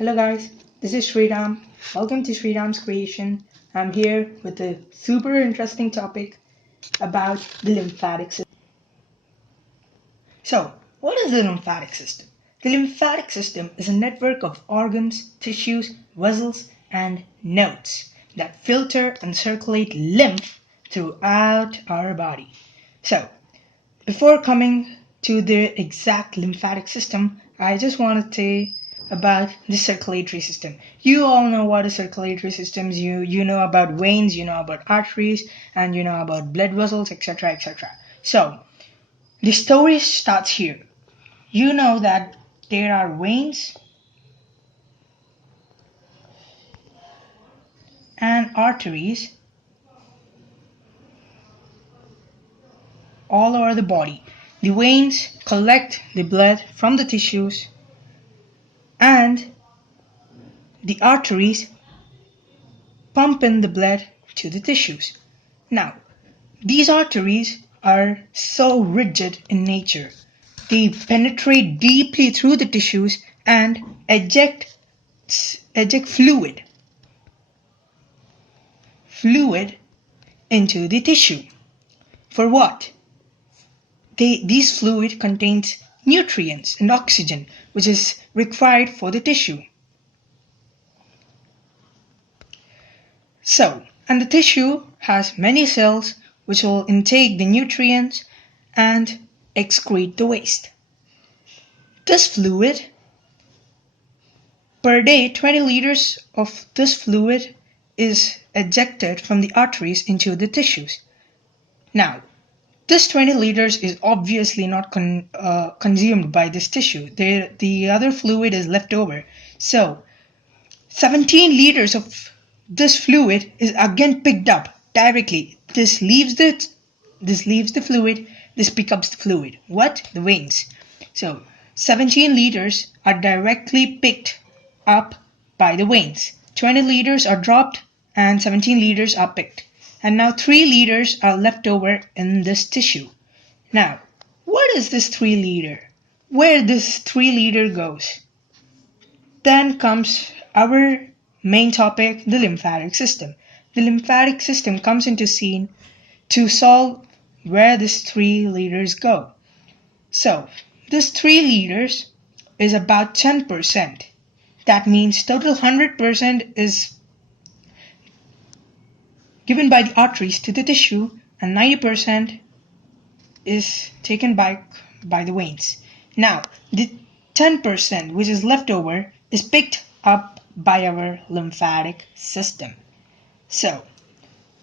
Hello guys, this is Sriram. Welcome to Sriram's Creation. I'm here with a super interesting topic about the lymphatic system. So, what is the lymphatic system? The lymphatic system is a network of organs, tissues, vessels, and nodes that filter and circulate lymph throughout our body. So, before coming to the exact lymphatic system, I just want to say about the circulatory system. You all know what a circulatory system is. You know about veins, you know about arteries, and you know about blood vessels, etc., etc. So the story starts here. You know that there are veins and arteries all over the body. The veins collect the blood from the tissues, and the arteries pump in the blood to the tissues. Now, these arteries are so rigid in nature. They penetrate deeply through the tissues and eject fluid into the tissue. For what? These fluid contains nutrients and oxygen, which is required for the tissue. So, and the tissue has many cells which will intake the nutrients and excrete the waste. This fluid, per day 20 liters of this fluid is ejected from the arteries into the tissues. Now, this 20 liters is obviously not consumed by this tissue. The other fluid is left over. So, 17 liters of this fluid is again picked up directly. This leaves the fluid, this picks up the fluid. What? The veins. So 17 liters are directly picked up by the veins. 20 liters are dropped and 17 liters are picked. And now 3 liters are left over in this tissue. Now, what is this 3 liter? Where this 3 liter goes? Then comes our main topic, the lymphatic system. The lymphatic system comes into scene to solve where these 3 liters go. So, this 3 liters is about 10%. That means total 100% is given by the arteries to the tissue and 90% is taken by the veins. Now, the 10% which is left over is picked up by our lymphatic system. So,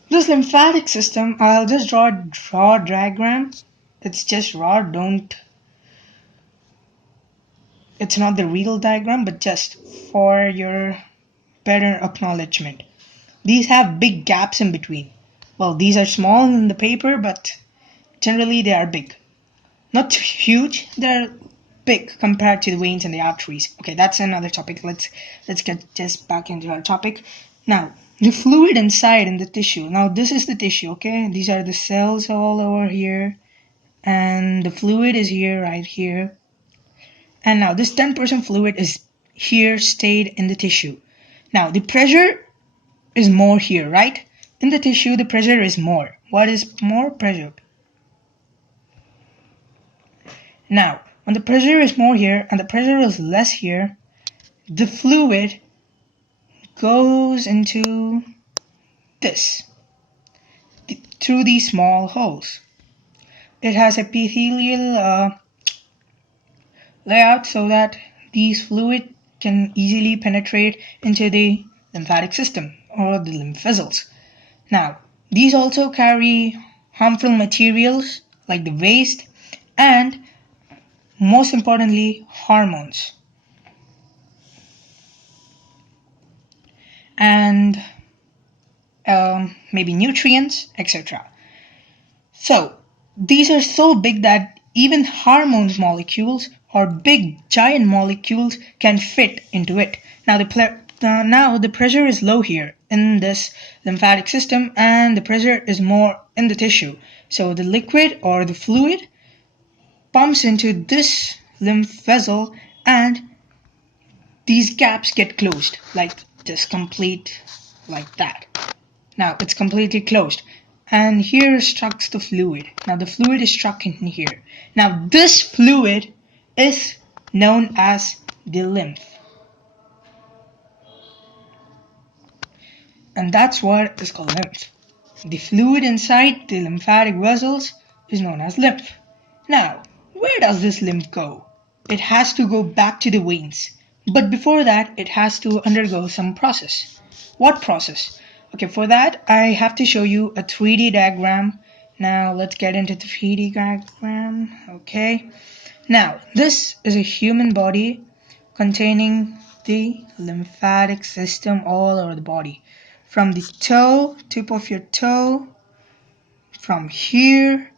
this lymphatic system, I'll just draw a diagram. It's just raw, it's not the real diagram, but just for your better acknowledgement. These have big gaps in between. Well, these are small in the paper, but generally they are big. Not huge, they're big compared to the veins and the arteries. Okay, that's another topic. Let's get just back into our topic. Now, the fluid inside in the tissue. Now, this is the tissue, okay? These are the cells all over here. And the fluid is here, right here. And now, this 10% fluid is here, stayed in the tissue. Now, the pressure is more here, right? In the tissue, the pressure is more. What is more? Pressure. Now, when the pressure is more here and the pressure is less here, the fluid goes into this through these small holes. It has epithelial layout so that these fluid can easily penetrate into the lymphatic system or the lymph vessels. Now, these also carry harmful materials like the waste and most importantly, hormones and maybe nutrients, etc. So, these are so big that even hormones molecules or big giant molecules can fit into it. Now, the pressure is low here in this lymphatic system and the pressure is more in the tissue. So, the liquid or the fluid pumps into this lymph vessel and these gaps get closed, like just complete, like that. Now it's completely closed. And here stuck the fluid. Now the fluid is stuck in here. Now this fluid is known as the lymph. And that's what is called lymph. The fluid inside the lymphatic vessels is known as lymph. Now, where does this lymph go? It has to go back to the veins. But before that, it has to undergo some process. What process? Okay, for that, I have to show you a 3D diagram. Now, let's get into the 3D diagram. Okay. Now, this is a human body containing the lymphatic system all over the body. From the toe, tip of your toe, from here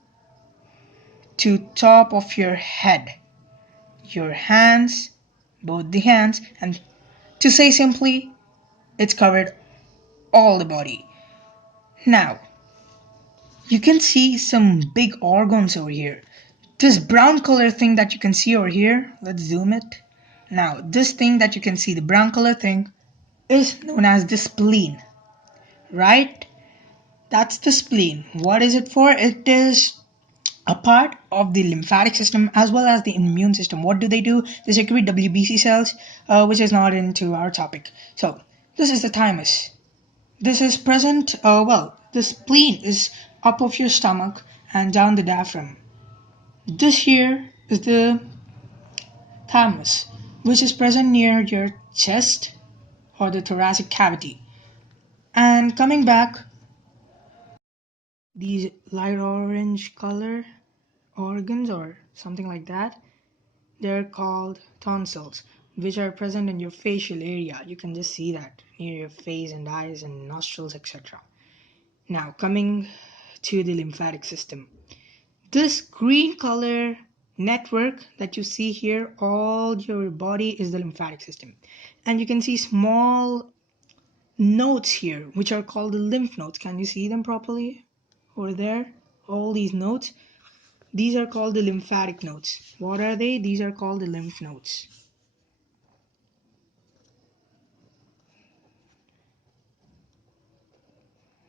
to top of your head, your hands, both the hands, and to say simply, it's covered all the body. Now, you can see some big organs over here. This brown color thing that you can see over here, let's zoom it. Now, this thing that you can see, the brown color thing, is known as the spleen, right? That's the spleen. What is it for? It is a part of the lymphatic system as well as the immune system. What do? They secrete WBC cells, which is not into our topic. So, this is the thymus. This is present, the spleen is up of your stomach and down the diaphragm. This here is the thymus, which is present near your chest or the thoracic cavity. And coming back, these light orange color organs or something like that, they're called tonsils, which are present in your facial area. You can just see that near your face and eyes and nostrils, etc. Now coming to the lymphatic system. This green color network that you see here, all your body is the lymphatic system. And you can see small nodes here, which are called the lymph nodes. Can you see them properly over there? All these nodes. These are called the lymphatic nodes. What are they? These are called the lymph nodes.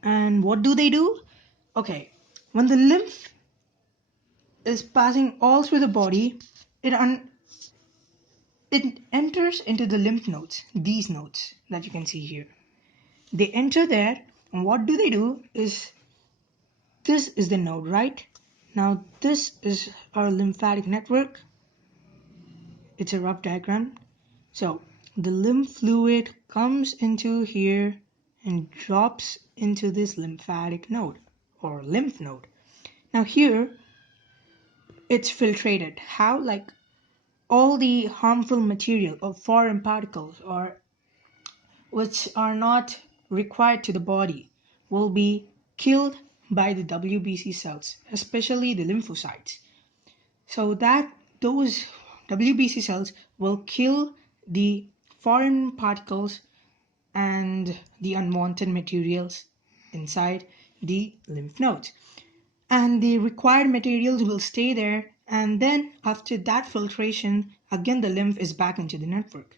And what do? Okay, when the lymph is passing all through the body, it enters into the lymph nodes, these nodes that you can see here. They enter there, and what do is, this is the node, right? Now this is our lymphatic network. It's a rough diagram. So the lymph fluid comes into here and drops into this lymphatic node or lymph node. Now here it's filtrated. How? Like all the harmful material or foreign particles or which are not required to the body will be killed by the WBC cells, especially the lymphocytes. So that those WBC cells will kill the foreign particles and the unwanted materials inside the lymph nodes. And the required materials will stay there, and then after that filtration, again the lymph is back into the network.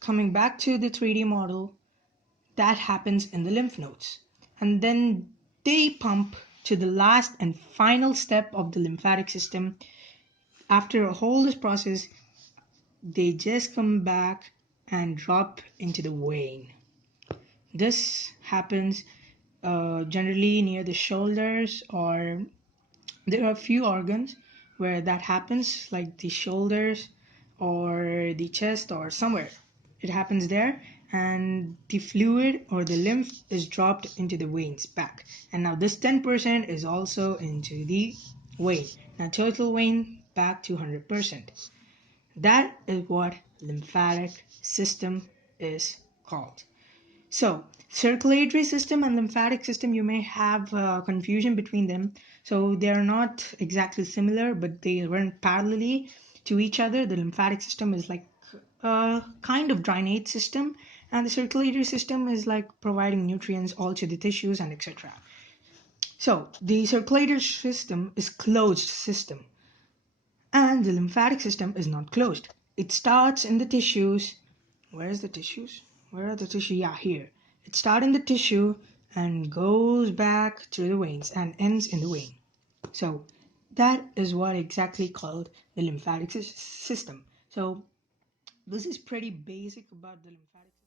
Coming back to the 3D model, that happens in the lymph nodes. And then they pump to the last and final step of the lymphatic system. After all this process, they just come back and drop into the vein. This happens generally near the shoulders, or there are a few organs where that happens, like the shoulders or the chest or somewhere. It happens there, and the fluid or the lymph is dropped into the veins back. And now this 10% is also into the vein. Now total vein back to 100%. That is what lymphatic system is called. So, circulatory system and lymphatic system, you may have confusion between them. So, they are not exactly similar, but they run parallelly to each other. The lymphatic system is like a kind of drainage system, and the circulatory system is like providing nutrients all to the tissues and etc. So, the circulatory system is closed system, and the lymphatic system is not closed. It starts in the tissues Where's the tissues? Where are the tissue? Yeah, here. It starts in the tissue and goes back to the veins and ends in the vein. So that is what exactly called the lymphatic system. So this is pretty basic about the lymphatic system.